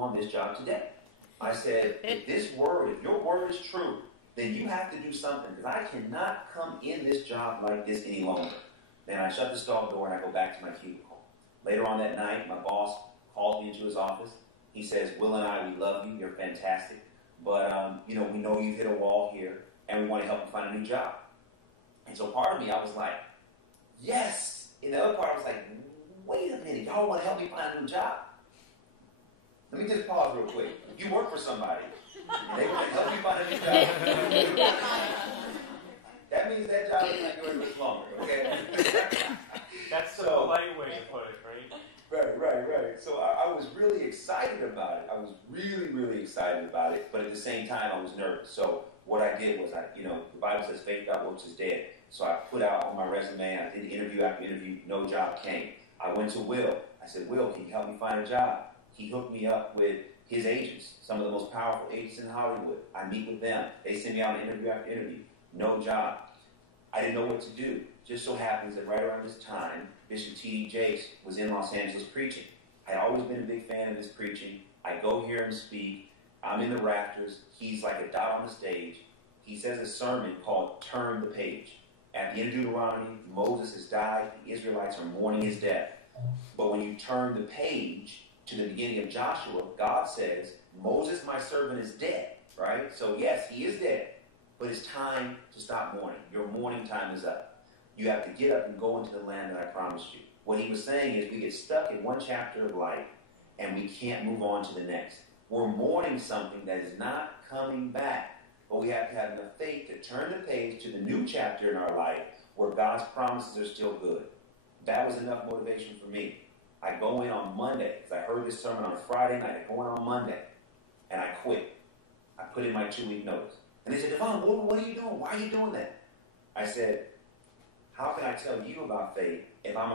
on this job today. I said, if your word is true, then you have to do something, because I cannot come in this job like this any longer. Then I shut the stall door and I go back to my cubicle. Later on that night, my boss calls me into his office. He says, Will and I, we love you. You're fantastic. But, we know you've hit a wall here, and we want to help you find a new job. And so part of me, I was like, yes. And the other part, I was like, wait a minute. Y'all want to help me find a new job? Let me just pause real quick. You work for somebody. They want to help you find a new job. That means that job is not going much longer, okay? That's the polite way to put it, right? Right. So I was really excited about it. I was really, really excited about it. But at the same time, I was nervous. So what I did was, the Bible says faith without works is dead. So I put out on my resume, I did interview after interview, no job came. I went to Will. I said, Will, can you help me find a job? He hooked me up with his agents, some of the most powerful agents in Hollywood. I meet with them. They send me out on interview after interview. No job. I didn't know what to do. Just so happens that right around this time, Bishop T.D. Jakes was in Los Angeles preaching. I had always been a big fan of his preaching. I go hear him speak. I'm in the rafters. He's like a dot on the stage. He says a sermon called Turn the Page. At the end of Deuteronomy, Moses has died. The Israelites are mourning his death. But when you turn the page to the beginning of Joshua, God says, Moses, my servant, is dead. Right? So yes, he is dead. But it's time to stop mourning. Your mourning time is up. You have to get up and go into the land that I promised you. What he was saying is we get stuck in one chapter of life and we can't move on to the next. We're mourning something that is not coming back. But we have to have enough faith to turn the page to the new chapter in our life where God's promises are still good. That was enough motivation for me. I go in on Monday, because I heard this sermon on Friday night. I go in on Monday, and I quit. I put in my 2-week notice. And they said, DeVon, what are you doing? Why are you doing that? I said, how can I tell you about faith if I'm